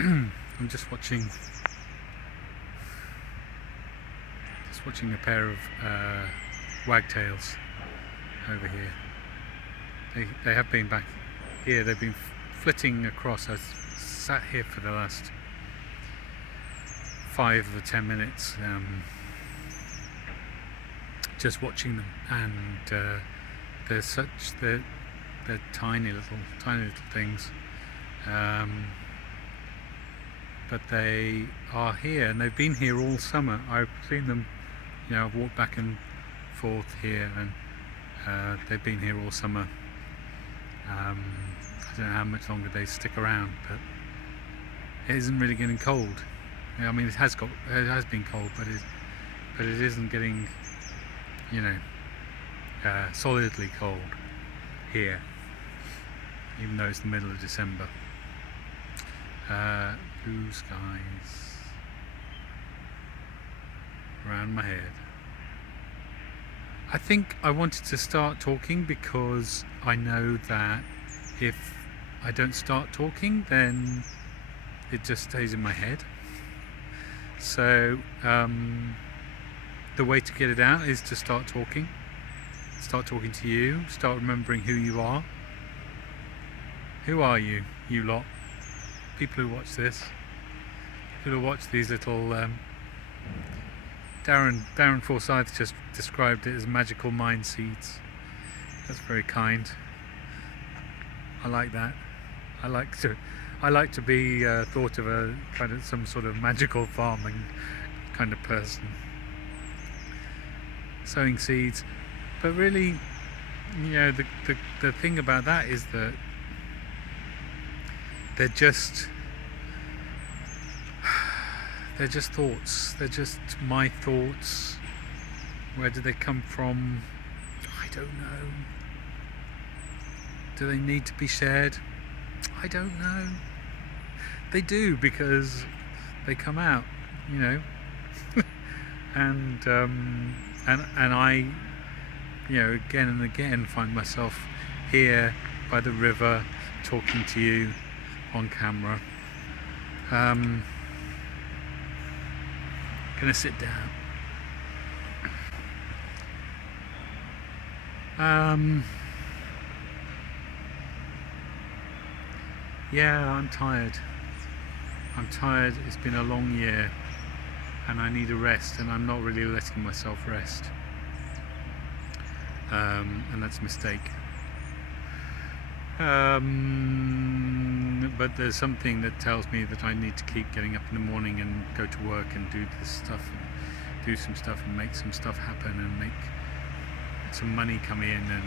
I'm just watching a pair of wagtails over here. They have been back here. They've been flitting across. I've sat here for the last 5 or 10 minutes, just watching them, and they're tiny little things, but they are here, and they've been here all summer. I've seen them, I've walked back and forth here, and they've been here all summer. I don't know how much longer they stick around, but it isn't really getting cold. I mean, it has been cold, but it isn't getting, solidly cold here, even though it's the middle of December. Blue skies around my head. I think I wanted to start talking because I know that if I don't start talking, then it just stays in my head. So the way to get it out is to start talking to you, start remembering who you are. Who are you, you lot? People who watch this, people who watch these little Darren Forsyth just described it as magical mind seeds. That's very kind. I like that. I like to be thought of a kind of some sort of magical farming kind of person, sowing seeds. But really, the thing about that is that they're just thoughts. They're just my thoughts. Where do they come from? I don't know. Do they need to be shared? I don't know. They do, because they come out, and I, again and again find myself here by the river talking to you on camera. Gonna sit down. Yeah, I'm tired. It's been a long year, and I need a rest, and I'm not really letting myself rest. And that's a mistake. But there's something that tells me that I need to keep getting up in the morning and go to work and do this stuff, and do some stuff, and make some stuff happen, and make some money come in, and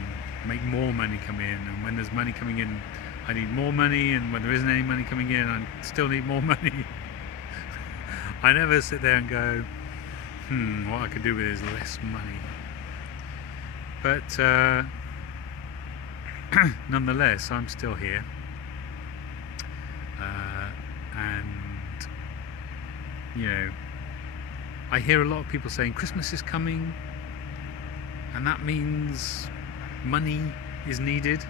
make more money come in. And when there's money coming in, I need more money, and when there isn't any money coming in, I still need more money. I never sit there and go, what I could do with is less money. But nonetheless, I'm still here, and I hear a lot of people saying Christmas is coming, and that means money is needed,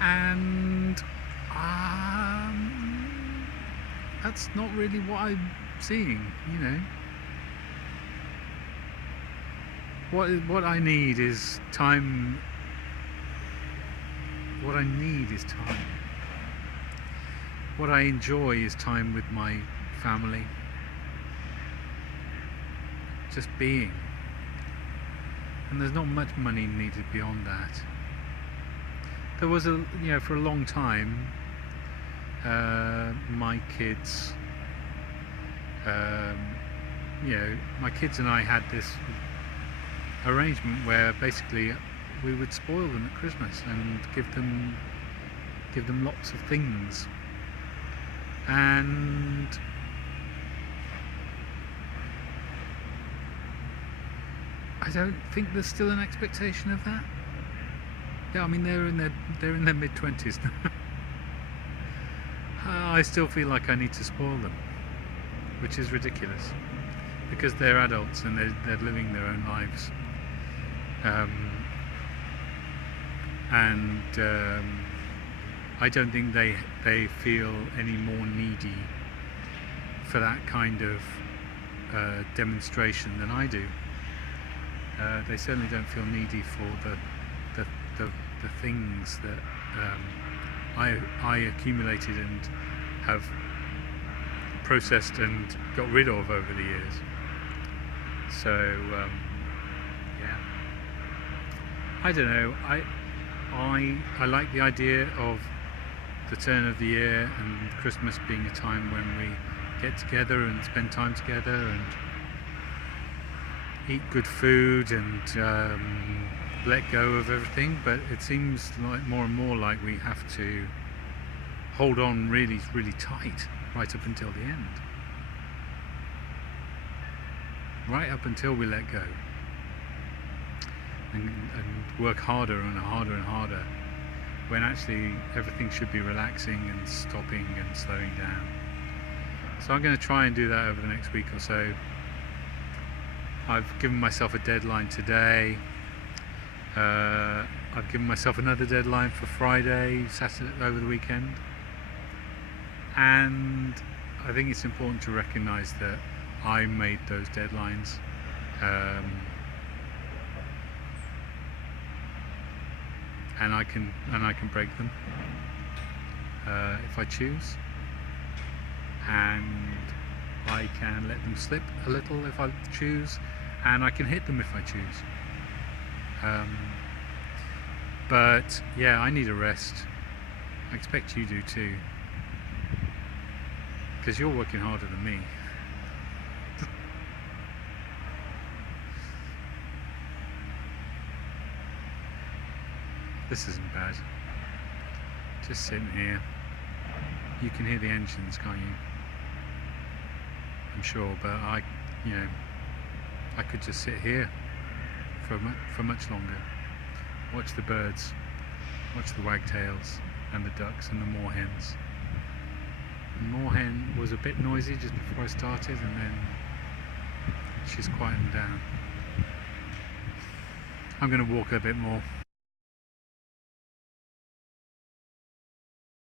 and that's not really what I'm seeing. What I need is time. What I need is time. What I enjoy is time with my family. Just being. And there's not much money needed beyond that. There was for a long time, my kids, my kids and I had this arrangement where basically we would spoil them at Christmas and give them lots of things, and I don't think there's still an expectation of that. Yeah, I mean they're in their mid-20s now. I still feel like I need to spoil them, which is ridiculous, because they're adults and they're living their own lives. I don't think they feel any more needy for that kind of demonstration than I do. They certainly don't feel needy for the things that I accumulated and have processed and got rid of over the years. So yeah, I don't know. I like the idea of the turn of the year and Christmas being a time when we get together and spend time together and eat good food and let go of everything, but it seems like more and more like we have to hold on really tight right up until the end, right up until we let go, and work harder and harder and harder, when actually everything should be relaxing and stopping and slowing down. So I'm going to try and do that over the next week or so. I've given myself a deadline today. I've given myself another deadline for Friday, Saturday, over the weekend. And I think it's important to recognise that I made those deadlines. And I can break them if I choose, and I can let them slip a little if I choose, and I can hit them if I choose. But yeah, I need a rest. I expect you do too, because you're working harder than me. This isn't bad. Just sitting here. You can hear the engines, can't you? I'm sure, but I could just sit here for much longer. Watch the birds, watch the wagtails and the ducks and the moorhens. The moorhen was a bit noisy just before I started, and then she's quietened down. I'm going to walk a bit more.